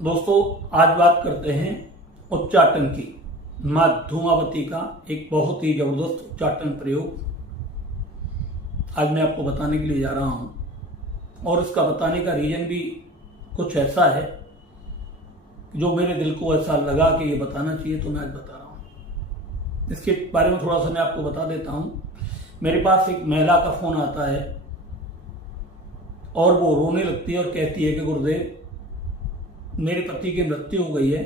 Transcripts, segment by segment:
दोस्तों, आज बात करते हैं उच्चाटन की। माँ धूमावती का एक बहुत ही जबरदस्त उच्चाटन प्रयोग आज मैं आपको बताने के लिए जा रहा हूं, और इसका बताने का रीजन भी कुछ ऐसा है जो मेरे दिल को ऐसा लगा कि ये बताना चाहिए, तो मैं आज बता रहा हूं। इसके बारे में थोड़ा सा मैं आपको बता देता हूं। मेरे पास एक महिला का फोन आता है और वो रोने लगती है और कहती है कि गुरुदेव, मेरे पति की मृत्यु हो गई है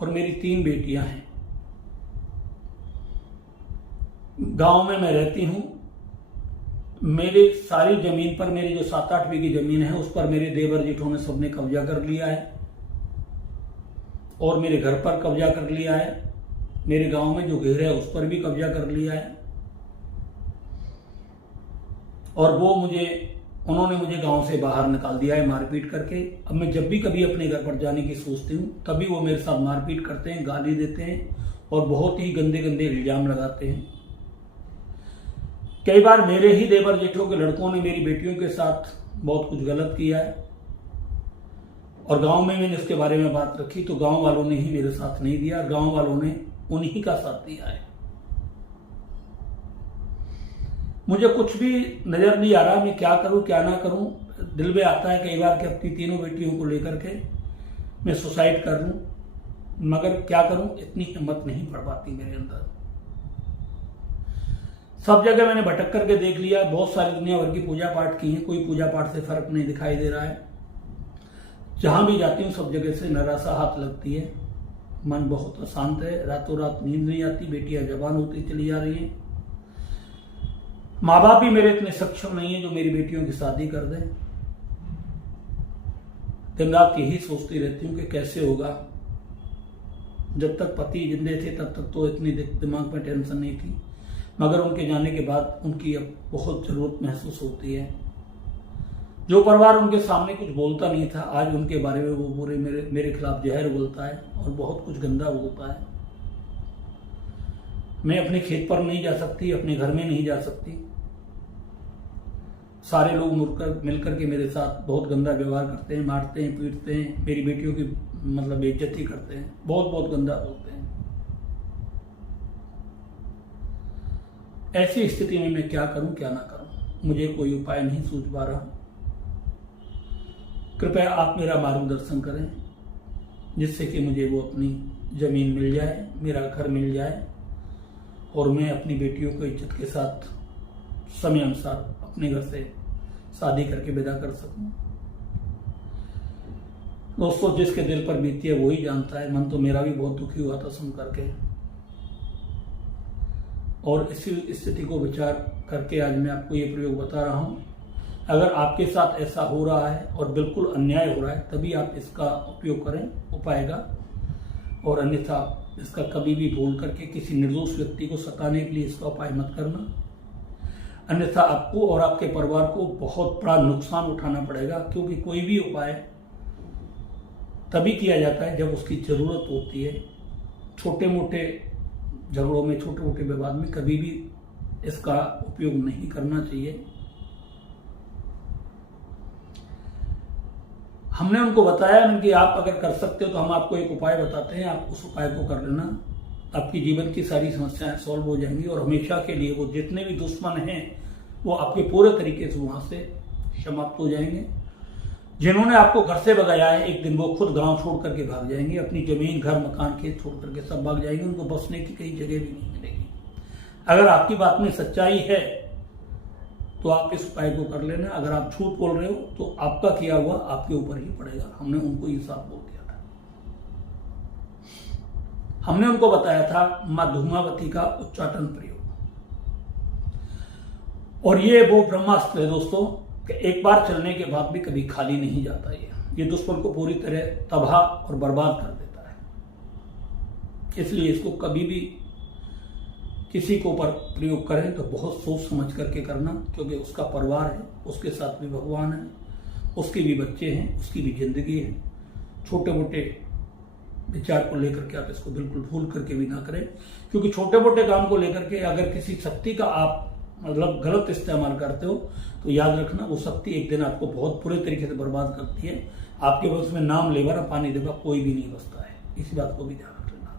और मेरी 3 बेटियां हैं। गांव में मैं रहती हूं। मेरी सारी जमीन पर, मेरी जो 7-8 बीघी जमीन है, उस पर मेरे देवर जेठों ने सबने कब्जा कर लिया है और मेरे घर पर कब्जा कर लिया है। मेरे गांव में जो घेर है उस पर भी कब्जा कर लिया है। और उन्होंने मुझे गांव से बाहर निकाल दिया है मारपीट करके। अब मैं जब भी कभी अपने घर पर जाने की सोचती हूँ, तभी वो मेरे साथ मारपीट करते हैं, गाली देते हैं और बहुत ही गंदे गंदे इल्जाम लगाते हैं। कई बार मेरे ही देवर जेठों के लड़कों ने मेरी बेटियों के साथ बहुत कुछ गलत किया है, और गांव में मैंने इसके बारे में बात रखी तो गांव वालों ने ही मेरे साथ नहीं दिया, गांव वालों ने उन्हीं का साथ दिया है। मुझे कुछ भी नजर नहीं आ रहा, मैं क्या करूं क्या ना करूं। दिल में आता है कई बार कि अपनी 3 बेटियों को लेकर के मैं सुसाइड कर लूं, मगर क्या करूं, इतनी हिम्मत नहीं पड़ पाती मेरे अंदर। सब जगह मैंने भटक करके देख लिया, बहुत सारी दुनिया भर की पूजा पाठ की है, कोई पूजा पाठ से फर्क नहीं दिखाई दे रहा है। जहां भी जाती हूँ सब जगह से निराशा हाथ लगती है, मन बहुत अशांत है, रातों रात नींद नहीं आती, बेटियां जवान होती चली जा रही हैं। माँ बाप भी मेरे इतने सक्षम नहीं है जो मेरी बेटियों की शादी कर दें। दिन रात यही सोचती रहती हूँ कि कैसे होगा। जब तक पति जिंदे थे तब तक तो इतनी दिमाग में टेंशन नहीं थी, मगर उनके जाने के बाद उनकी अब बहुत जरूरत महसूस होती है। जो परिवार उनके सामने कुछ बोलता नहीं था, आज उनके बारे में वो पूरे मेरे खिलाफ जहर बोलता है और बहुत कुछ गंदा बोलता है। मैं अपने खेत पर नहीं जा सकती, अपने घर में नहीं जा सकती। सारे लोग मिलकर के मेरे साथ बहुत गंदा व्यवहार करते हैं, मारते हैं, पीटते हैं, मेरी बेटियों की बेइज्जती करते हैं, बहुत बहुत गंदा बोलते हैं। ऐसी स्थिति में मैं क्या करूं क्या ना करूं, मुझे कोई उपाय नहीं सूझ पा रहा। कृपया आप मेरा मार्गदर्शन करें, जिससे कि मुझे वो अपनी जमीन मिल जाए, मेरा घर मिल जाए और मैं अपनी बेटियों को इज्जत के साथ समय अनुसार अपने घर से शादी करके विदा कर सकूं। दोस्तों, जिसके दिल पर बीती है वो ही जानता है। मन तो मेरा भी बहुत दुखी हुआ था सुन करके, और इसी स्थिति को विचार करके आज मैं आपको ये प्रयोग बता रहा हूं। अगर आपके साथ ऐसा हो रहा है और बिल्कुल अन्याय हो रहा है, तभी आप इसका उपयोग करें उपाय का, और अन्यथा इसका कभी भी भूल करके किसी निर्दोष व्यक्ति को सताने के लिए इसका उपाय मत करना। अन्यथा आपको और आपके परिवार को बहुत बड़ा नुकसान उठाना पड़ेगा, क्योंकि कोई भी उपाय तभी किया जाता है जब उसकी जरूरत होती है। छोटे मोटे झगड़ों में, छोटे मोटे विवाद में कभी भी इसका उपयोग नहीं करना चाहिए। हमने उनको बताया कि आप अगर कर सकते हो तो हम आपको एक उपाय बताते हैं, आप उस उपाय को कर लेना, आपकी जीवन की सारी समस्याएं सॉल्व हो जाएंगी और हमेशा के लिए वो जितने भी दुश्मन हैं वो आपके पूरे तरीके से वहां से समाप्त हो जाएंगे। जिन्होंने आपको घर से भगाया है, एक दिन वो खुद गांव छोड़ करके भाग जाएंगे, अपनी जमीन, घर, मकान, खेत छोड़ करके सब भाग जाएंगे, उनको बसने की कहीं जगह भी नहीं मिलेगी। अगर आपकी बात में सच्चाई है तो आप इस उपाय को कर लेना। अगर आप झूठ बोल रहे हो तो आपका किया हुआ आपके ऊपर ही पड़ेगा। हमने उनको ये साफ बोल दिया था। हमने उनको बताया था माँ धूमावती का उच्चाटन प्रयोग, और ये वो ब्रह्मास्त्र है दोस्तों कि एक बार चलने के बाद भी कभी खाली नहीं जाता। ये दुश्मन को पूरी तरह तबाह और बर्बाद कर देता है। इसलिए इसको कभी भी किसी को ऊपर प्रयोग करें तो बहुत सोच समझ करके करना, क्योंकि उसका परिवार है, उसके साथ भी भगवान है, उसके भी बच्चे हैं, उसकी भी जिंदगी है। छोटे मोटे विचार को लेकर के आप इसको बिल्कुल भूल करके भी ना करें, क्योंकि छोटे मोटे काम को लेकर के अगर किसी शक्ति का आप गलत इस्तेमाल करते हो तो याद रखना वो शक्ति एक दिन आपको बहुत बुरे तरीके से बर्बाद करती है। आपके बस में नाम लेवर पानी देवा कोई भी नहीं बसता है, इसी बात को भी ध्यान रख लेना।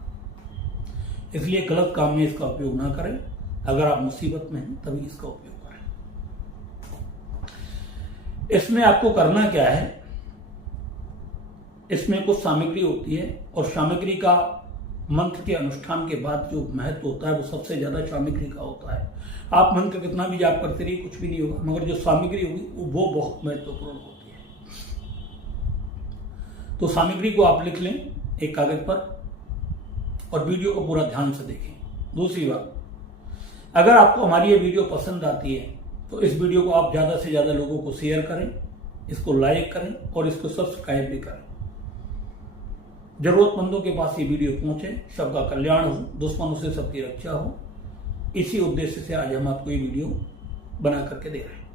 इसलिए गलत काम में इसका उपयोग ना करें। अगर आप मुसीबत में हैं तभी इसका उपयोग करें। इसमें आपको करना क्या है, इसमें कुछ सामग्री होती है और सामग्री का मंत्र के अनुष्ठान के बाद जो महत्व होता है वो सबसे ज्यादा सामग्री का होता है। आप मंत्र कितना भी जाप करते रहिए कुछ भी नहीं होगा, मगर जो सामग्री होगी वो बहुत महत्वपूर्ण होती है। तो सामग्री को आप लिख लें एक कागज पर और वीडियो को पूरा ध्यान से देखें। दूसरी बात, अगर आपको हमारी ये वीडियो पसंद आती है तो इस वीडियो को आप ज्यादा से ज्यादा लोगों को शेयर करें, इसको लाइक करें और इसको सब्सक्राइब भी करें। जरूरतमंदों के पास ये वीडियो पहुंचे, सबका कल्याण हो, दुश्मनों से सबकी रक्षा हो। इसी उद्देश्य से आज हम आपको ये वीडियो बना करके दे रहे हैं।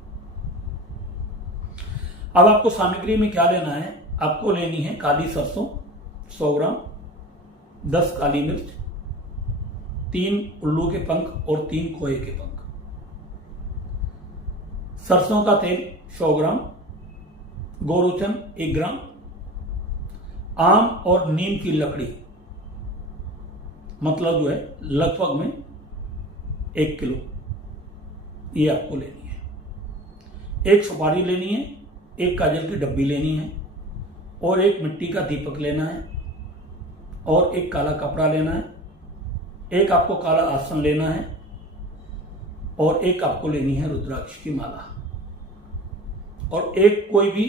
अब आपको सामग्री में क्या लेना है, आपको लेनी है काली सरसों 100 ग्राम, 10 काली मिर्च, 3 उल्लू के पंख और 3 खोए के पंख, सरसों का तेल 100 ग्राम, गोरोचन 1 ग्राम, आम और नीम की लकड़ी मतलब जो है लगभग में 1 किलो, ये आपको लेनी है। एक सुपारी लेनी है, एक काजल की डब्बी लेनी है और एक मिट्टी का दीपक लेना है और एक काला कपड़ा लेना है, एक आपको काला आसन लेना है और एक आपको लेनी है रुद्राक्ष की माला और एक कोई भी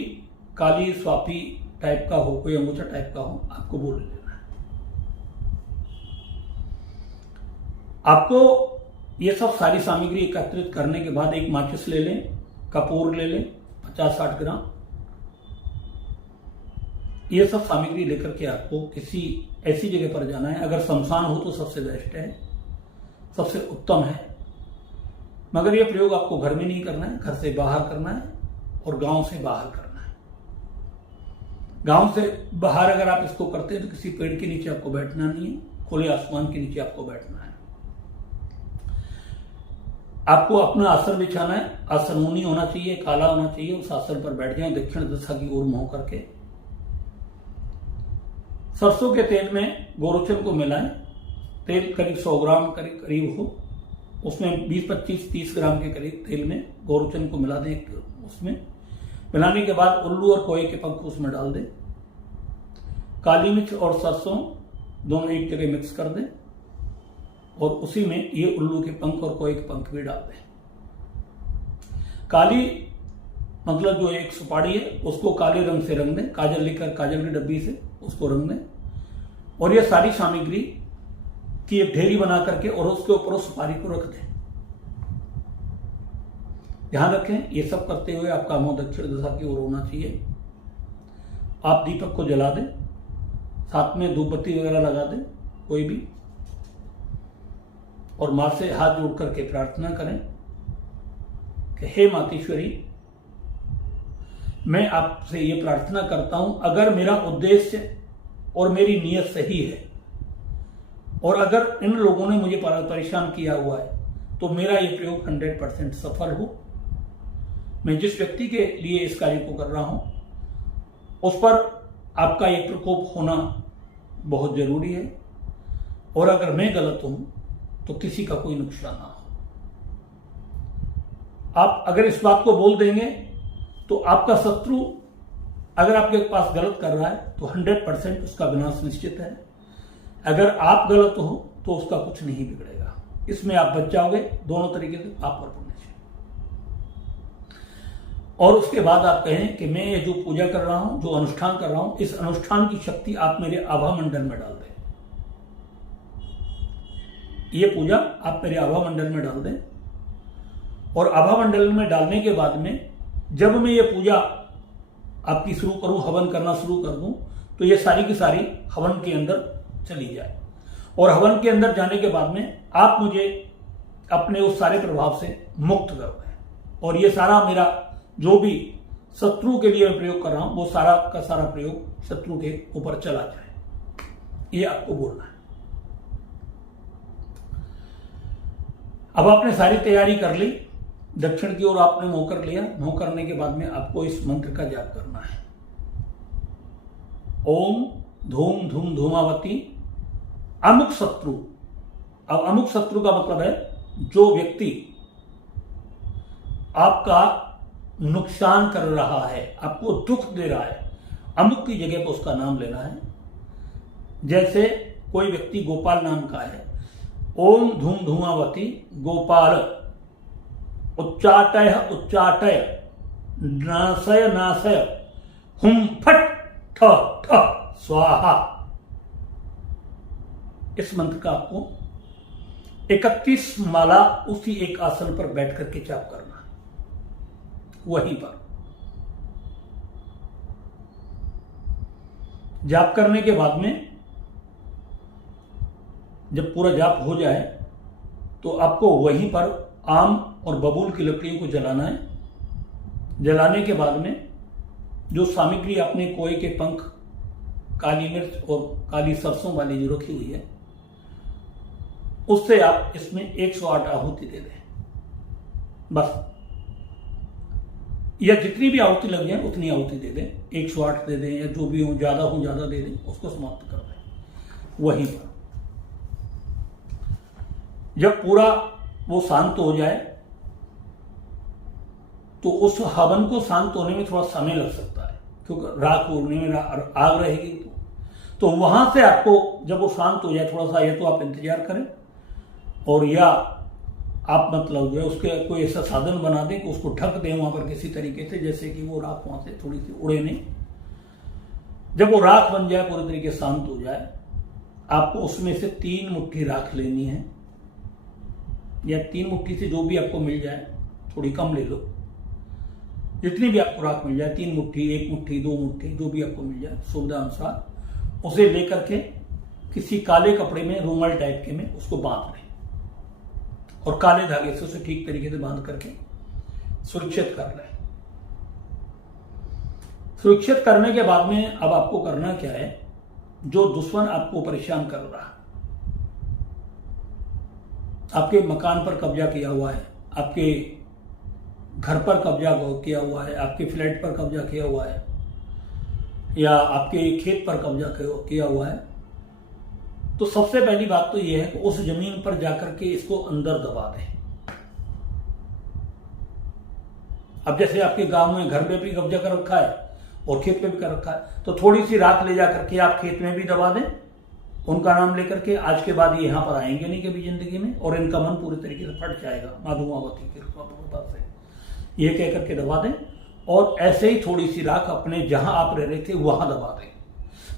काली स्वापी टाइप का हो, कोई अंगूठा टाइप का हो, आपको वो ले लेना है। आपको ये सब सारी सामग्री एकत्रित करने के बाद एक माचिस ले लें, कपूर ले लें 50-60 ग्राम। ये सब सामग्री लेकर के आपको किसी ऐसी जगह पर जाना है। अगर शमशान हो तो सबसे बेस्ट है, सबसे उत्तम है, मगर ये प्रयोग आपको घर में नहीं करना है, घर से बाहर करना है और गांव से बाहर करना है। गांव से बाहर अगर आप इसको करते हैं तो किसी पेड़ के नीचे आपको बैठना नहीं है, खुले आसमान के नीचे आपको बैठना है। आपको अपना आसन बिछाना है, आसन ऊनी होना चाहिए, काला होना चाहिए। उस आसन पर बैठ जाएं दक्षिण दिशा की ओर मुंह करके। सरसों के तेल में गोरोचन को मिलाएं। तेल करीब 100 ग्राम करीब हो, उसमें 20-25-30 ग्राम के करीब तेल में गोरोचन को मिला दें। उसमें मिलाने के बाद उल्लू और खोए के पंख उसमें डाल दें। काली मिर्च और सरसों दोनों एक जगह मिक्स कर दें और उसी में ये उल्लू के पंख और खोए के पंख भी डाल दें। काली मतलब जो एक सुपारी है उसको काले रंग से रंग दें, काजल लेकर काजल की डब्बी से उसको रंग दें और ये सारी सामग्री की एक ढेरी बना करके और उसके ऊपर उस सुपारी को रख दें। ध्यान रखें, ये सब करते हुए आपका मुंह दक्षिण दिशा की ओर होना चाहिए। आप दीपक को जला दें, साथ में धूप बत्ती वगैरह लगा दें कोई भी, और मां से हाथ जोड़ करके प्रार्थना करें कि हे मातेश्वरी, मैं आपसे ये प्रार्थना करता हूं, अगर मेरा उद्देश्य और मेरी नीयत सही है और अगर इन लोगों ने मुझे परेशान किया हुआ है तो मेरा ये प्रयोग 100% सफल हो। मैं जिस व्यक्ति के लिए इस कार्य को कर रहा हूं उस पर आपका ये प्रकोप होना बहुत जरूरी है और अगर मैं गलत हूं तो किसी का कोई नुकसान ना हो। आप अगर इस बात को बोल देंगे तो आपका शत्रु अगर आपके पास गलत कर रहा है तो 100% उसका विनाश निश्चित है। अगर आप गलत हो तो उसका कुछ नहीं बिगड़ेगा। इसमें आप बच जाओगे दोनों तरीके से, पाप और पुण्य से। और उसके बाद आप कहें कि मैं ये जो पूजा कर रहा हूं, जो अनुष्ठान कर रहा हूं, इस अनुष्ठान की शक्ति आप मेरे आभा मंडल में डाल दें। ये पूजा आप मेरे आभा मंडल में डाल दें और आभा मंडल में डालने के बाद में जब मैं ये पूजा आपकी शुरू करूं, हवन करना शुरू कर दूं, तो ये सारी की सारी हवन के अंदर चली जाए और हवन के अंदर जाने के बाद में आप मुझे अपने उस सारे प्रभाव से मुक्त कर दें और ये सारा मेरा जो भी शत्रु के लिए मैं प्रयोग कर रहा हूं वो सारा का सारा प्रयोग शत्रु के ऊपर चला जाए। ये आपको बोलना है। अब आपने सारी तैयारी कर ली, दक्षिण की ओर आपने मुंह कर लिया। मुंह करने के बाद में आपको इस मंत्र का जाप करना है। ओम धूम धूम धूमावती अमुक शत्रु। अब अमुक शत्रु का मतलब है जो व्यक्ति आपका नुकसान कर रहा है, आपको दुख दे रहा है, अमुक की जगह पर उसका नाम लेना है। जैसे कोई व्यक्ति गोपाल नाम का है, ओम धूम धूमावती गोपाल उच्चाटय उच्चाटय नाशय नाशय हुम फट ठ ठ स्वाहा। इस मंत्र का आपको 31 माला उसी एक आसन पर बैठ करके जाप करना है, वहीं पर। जाप करने के बाद में जब पूरा जाप हो जाए तो आपको वहीं पर आम और बबूल की लकड़ियों को जलाना है। जलाने के बाद में जो सामग्री आपने कोए के पंख, काली मिर्च और काली सरसों वाली जो रखी हुई है, उससे आप इसमें 108 आहुति दे दें बस। या जितनी भी आहुति लग जाए उतनी आहुति दे दें, 108 दे दें या जो भी हो, ज्यादा दे दें, उसको समाप्त कर दें वहीं पर। जब पूरा वो शांत हो जाए तो उस हवन को शांत होने में थोड़ा समय लग सकता है, क्योंकि राख उड़ने में आग रहेगी। तो वहां से आपको जब वो शांत हो जाए थोड़ा सा, या तो आप इंतजार करें और या आप मतलब जो है उसके कोई ऐसा साधन बना दें कि उसको ढक दें वहां पर किसी तरीके से, जैसे कि वो राख वहां से थोड़ी सी उड़े नहीं। जब वो राख बन जाए, पूरी तरीके से शांत हो जाए, आपको उसमें से 3 मुट्ठी राख लेनी है, या 3 मुट्ठी से जो भी आपको मिल जाए, थोड़ी कम ले लो, जितनी भी आपको राख मिल जाए, 3 मुट्ठी, 1 मुट्ठी, 2 मुट्ठी, जो भी आपको मिल जाए सुविधा अनुसार, उसे लेकर के किसी काले कपड़े में, रूमाल टाइप के में उसको बांध लें और काले धागे से उसे ठीक तरीके से बांध करके सुरक्षित कर लें। सुरक्षित करने के बाद में अब आपको करना क्या है, जो दुश्मन आपको परेशान कर रहा है, आपके मकान पर कब्जा किया हुआ है, आपके घर पर कब्जा किया हुआ है, आपके फ्लैट पर कब्जा किया हुआ है, या आपके खेत पर कब्जा किया हुआ है, तो सबसे पहली बात तो यह है कि उस जमीन पर जाकर के इसको अंदर दबा दें। अब जैसे आपके गांव में घर पे भी कब्जा कर रखा है और खेत पे भी कर रखा है, तो थोड़ी सी राख ले जाकर के आप खेत में भी दबा दें, उनका नाम लेकर के। आज के बाद ये यहां पर आएंगे नहीं कभी जिंदगी में, और इनका मन पूरी तरीके से फट जाएगा माँ धूमावती के कृपा से, ये कह करके दबा दें। और ऐसे ही थोड़ी सी राख अपने जहां आप रह रहे थे वहां दबा दें,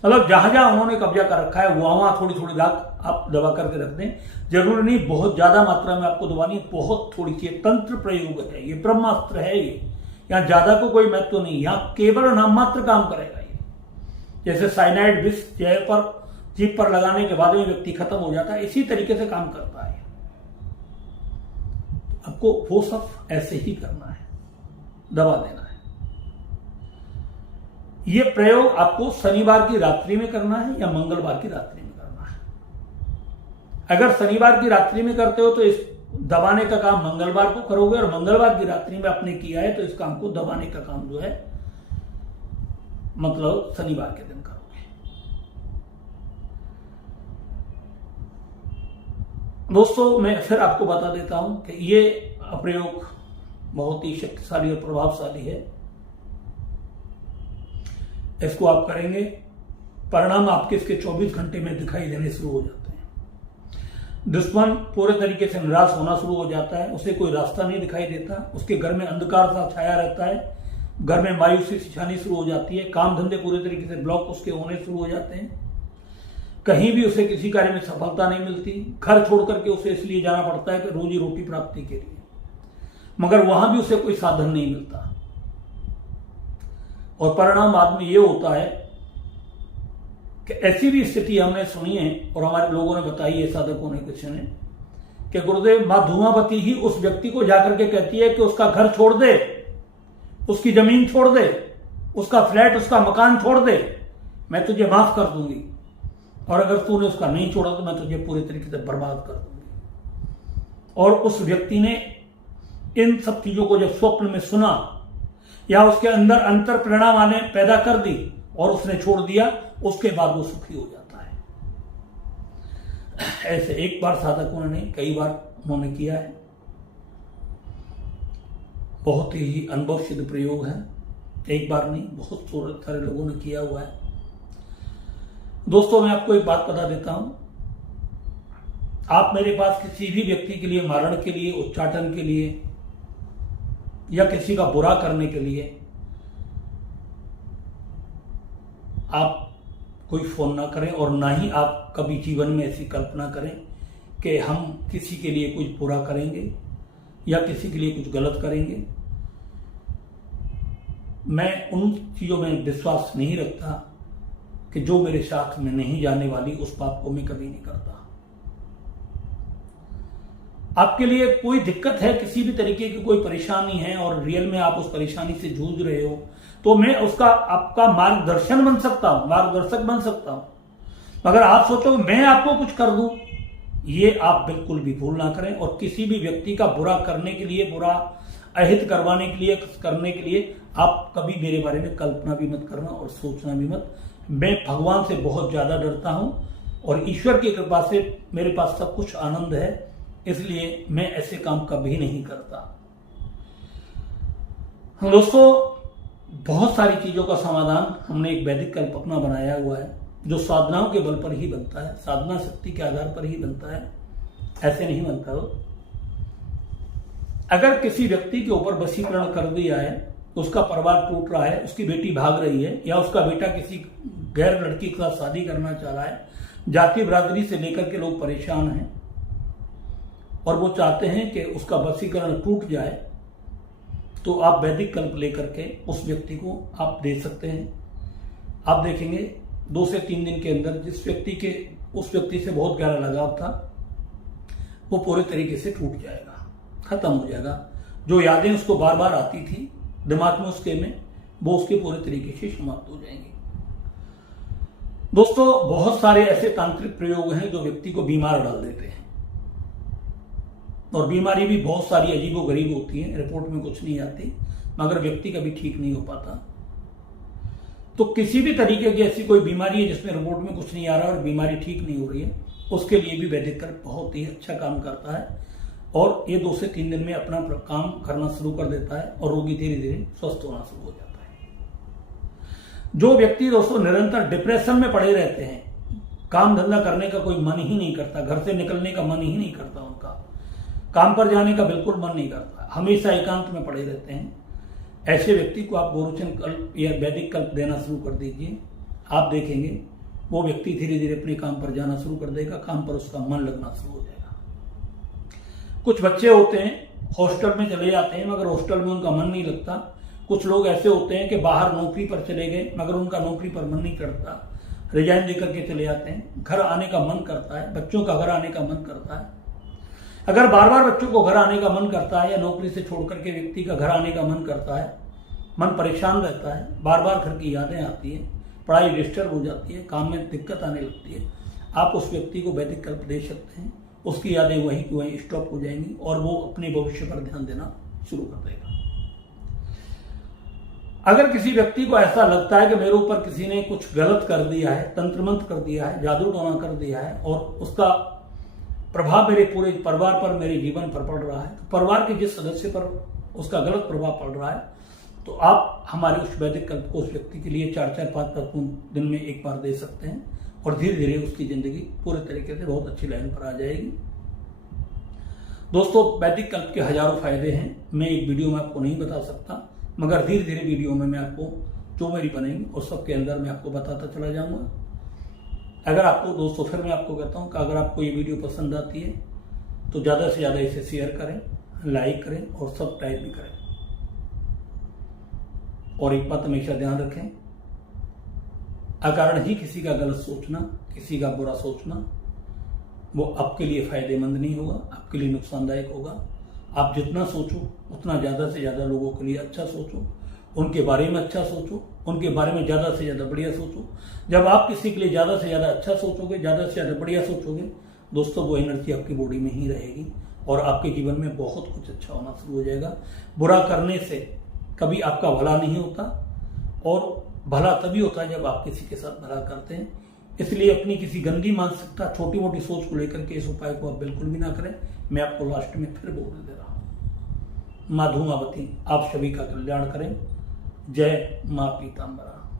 मतलब जहां जहां उन्होंने कब्जा कर रखा है वहां थोड़ी थोड़ी राख आप दबा करके रख दें। जरूरी नहीं बहुत ज्यादा मात्रा में आपको दबानी, बहुत थोड़ी सी। तंत्र प्रयोग है ये, ब्रह्मास्त्र है ये, यहाँ ज्यादा को कोई महत्व तो नहीं, यहाँ केवल नाम मात्र काम करेगा ये। जैसे साइनाइड विष जीभ पर लगाने के बाद में व्यक्ति खत्म हो जाता है, इसी तरीके से काम करता है। आपको वो सब ऐसे ही करना है, दबा देना है। ये प्रयोग आपको शनिवार की रात्रि में करना है या मंगलवार की रात्रि में करना है। अगर शनिवार की रात्रि में करते हो तो इस दबाने का काम मंगलवार को करोगे, और मंगलवार की रात्रि में आपने किया है तो इस काम को दबाने का काम जो है मतलब शनिवार के दिन करोगे। दोस्तों, मैं फिर आपको बता देता हूं कि ये प्रयोग बहुत ही शक्तिशाली और प्रभावशाली है। इसको आप करेंगे, परिणाम आपके इसके 24 घंटे में दिखाई देने शुरू हो जाते हैं। दुश्मन पूरे तरीके से निराश होना शुरू हो जाता है, उसे कोई रास्ता नहीं दिखाई देता, उसके घर में अंधकार सा छाया रहता है, घर में मायूसी छानी शुरू हो जाती है, काम धंधे पूरे तरीके से ब्लॉक उसके होने शुरू हो जाते हैं, कहीं भी उसे किसी कार्य में सफलता नहीं मिलती, घर छोड़ करके उसे इसलिए जाना पड़ता है कि रोजी रोटी प्राप्ति के लिए, मगर वहां भी उसे कोई साधन नहीं मिलता। और परिणाम बाद में ये होता है कि ऐसी भी स्थिति हमने सुनी है और हमारे लोगों ने बताई है, साधकों ने, किसी ने, कि गुरुदेव मां धूमावती ही उस व्यक्ति को जाकर के कहती है कि उसका घर छोड़ दे, उसकी जमीन छोड़ दे, उसका फ्लैट, उसका मकान छोड़ दे, मैं तुझे माफ कर दूंगी, और अगर तूने उसका नहीं छोड़ा तो मैं तुझे पूरी तरीके से बर्बाद कर दूंगी। और उस व्यक्ति ने इन सब चीजों को जब स्वप्न में सुना या उसके अंदर अंतर प्रेरणा पैदा कर दी, और उसने छोड़ दिया, उसके बाद वो सुखी हो जाता है। ऐसे एक बार साधकों ने नहीं, कई बार उन्होंने किया है। बहुत ही अनुभव सिद्ध प्रयोग है, एक बार नहीं, बहुत सारे लोगों ने किया हुआ है। दोस्तों, मैं आपको एक बात बता देता हूं, आप मेरे पास किसी भी व्यक्ति के लिए, मारण के लिए, उच्चाटन के लिए या किसी का बुरा करने के लिए आप कोई फोन ना करें, और ना ही आप कभी जीवन में ऐसी कल्पना करें कि हम किसी के लिए कुछ बुरा करेंगे या किसी के लिए कुछ गलत करेंगे। मैं उन चीजों में विश्वास नहीं रखता कि जो मेरे साथ में नहीं जाने वाली, उस पाप को मैं कभी नहीं करता। आपके लिए कोई दिक्कत है, किसी भी तरीके की कोई परेशानी है और रियल में आप उस परेशानी से जूझ रहे हो, तो मैं उसका आपका मार्गदर्शन बन सकता हूं, मार्गदर्शक बन सकता हूं। मगर आप सोचो मैं आपको कुछ कर दूं, ये आप बिल्कुल भी भूल ना करें। और किसी भी व्यक्ति का बुरा करने के लिए, बुरा अहित करवाने के लिए आप कभी मेरे बारे में कल्पना भी मत करना और सोचना भी मत। मैं भगवान से बहुत ज्यादा डरता हूं और ईश्वर की कृपा से मेरे पास सब कुछ आनंद है, इसलिए मैं ऐसे काम कभी नहीं करता। दोस्तों, बहुत सारी चीजों का समाधान हमने एक वैदिक कल्प अपना बनाया हुआ है, जो साधनाओं के बल पर ही बनता है, साधना शक्ति के आधार पर ही बनता है, ऐसे नहीं बनता हो। अगर किसी व्यक्ति के ऊपर वशीकरण कर दिया है, उसका परिवार टूट रहा है, उसकी बेटी भाग रही है या उसका बेटा किसी गैर लड़की के साथ शादी करना चाह रहा है, जाति बिरादरी से लेकर के लोग परेशान हैं और वो चाहते हैं कि उसका वशीकरण टूट जाए, तो आप वैदिक कल्प लेकर के उस व्यक्ति को आप दे सकते हैं। आप देखेंगे 2 से 3 दिन के अंदर जिस उस व्यक्ति से बहुत गहरा लगाव था, वो पूरे तरीके से टूट जाएगा, खत्म हो जाएगा। जो यादें उसको बार बार आती थी दिमाग में उसके में, वो उसके पूरे तरीके से समाप्त हो जाएंगी। दोस्तों, बहुत सारे ऐसे तांत्रिक प्रयोग हैं जो व्यक्ति को बीमार डाल देते हैं, और बीमारी भी बहुत सारी अजीबोगरीब होती है, रिपोर्ट में कुछ नहीं आती, मगर व्यक्ति कभी ठीक नहीं हो पाता। तो किसी भी तरीके की ऐसी कोई बीमारी है जिसमें रिपोर्ट में कुछ नहीं आ रहा और बीमारी ठीक नहीं हो रही है, उसके लिए भी वैदिक कल्प बहुत ही अच्छा काम करता है और ये 2 से 3 दिन में अपना काम करना शुरू कर देता है और रोगी धीरे धीरे स्वस्थ होना शुरू हो जाता है। जो व्यक्ति दोस्तों निरंतर डिप्रेशन में पड़े रहते हैं, काम धंधा करने का कोई मन ही नहीं करता, घर से निकलने का मन ही नहीं करता, उनका काम पर जाने का बिल्कुल मन नहीं करता, हमेशा एकांत में पड़े रहते हैं, ऐसे व्यक्ति को आप गोरोचन कल्प या वैदिक कल्प देना शुरू कर दीजिए। आप देखेंगे वो व्यक्ति धीरे धीरे अपने काम पर जाना शुरू कर देगा, काम पर उसका मन लगना शुरू हो जाएगा। कुछ बच्चे होते हैं हॉस्टल में चले जाते हैं, मगर हॉस्टल में उनका मन नहीं लगता। कुछ लोग ऐसे होते हैं कि बाहर नौकरी पर चले गए, मगर उनका नौकरी पर मन नहीं करता, रिजाइन देकर के चले जाते हैं। घर आने का मन करता है, बच्चों का घर आने का मन करता है। अगर बार बार बच्चों को घर आने का मन करता है या नौकरी से छोड़ करके व्यक्ति का घर आने का मन करता है, मन परेशान रहता है, बार बार घर की यादें आती है, पढ़ाई डिस्टर्ब हो जाती है, काम में दिक्कत आने लगती है, आप उस व्यक्ति को वैदिक कल्प दे सकते हैं। उसकी यादें वहीं की वहीं स्टॉप हो जाएंगी और वो अपने भविष्य पर ध्यान देना शुरू कर देगा। अगर किसी व्यक्ति को ऐसा लगता है कि मेरे ऊपर किसी ने कुछ गलत कर दिया है, तंत्र मंत्र कर दिया है, जादू टोना कर दिया है और उसका प्रभाव मेरे पूरे परिवार पर, मेरे जीवन पर पड़ रहा है, तो परिवार के जिस सदस्य पर उसका गलत प्रभाव पड़ रहा है, तो आप हमारे उस वैदिक कल्प को उस व्यक्ति के लिए 4-4, 5-5 दिन में एक बार दे सकते हैं और धीरे धीरे उसकी जिंदगी पूरे तरीके से बहुत अच्छी लाइन पर आ जाएगी। दोस्तों, वैदिक कल्प के हजारों फायदे हैं, मैं एक वीडियो में आपको नहीं बता सकता, मगर धीरे धीरे वीडियो में मैं आपको जो मेरी बनेंगी और सबके अंदर मैं आपको बताता चला जाऊंगा। अगर आपको दोस्तों, फिर मैं आपको कहता हूं कि अगर आपको ये वीडियो पसंद आती है तो ज्यादा से ज्यादा इसे शेयर करें, लाइक करें और सब्सक्राइब भी करें। और एक बात हमेशा ध्यान रखें, अकारण ही किसी का गलत सोचना, किसी का बुरा सोचना, वो आपके लिए फायदेमंद नहीं होगा, आपके लिए नुकसानदायक होगा। आप जितना सोचो उतना ज्यादा से ज्यादा लोगों के लिए अच्छा सोचो, उनके बारे में अच्छा सोचो, उनके बारे में ज्यादा से ज्यादा बढ़िया सोचो। जब आप किसी के लिए ज्यादा से ज्यादा अच्छा सोचोगे, ज्यादा से ज्यादा बढ़िया सोचोगे, दोस्तों वो एनर्जी आपकी बॉडी में ही रहेगी और आपके जीवन में बहुत कुछ अच्छा होना शुरू हो जाएगा। बुरा करने से कभी आपका भला नहीं होता और भला तभी होता है जब आप किसी के साथ भला करते हैं। इसलिए अपनी किसी गंदी मानसिकता, छोटी मोटी सोच को लेकर के इस उपाय को आप बिल्कुल भी ना करें। मैं आपको लास्ट में फिर बोल दे रहा हूं, माँ धूमावती आप सभी का कल्याण करें। जय माँ पीताम्बरा।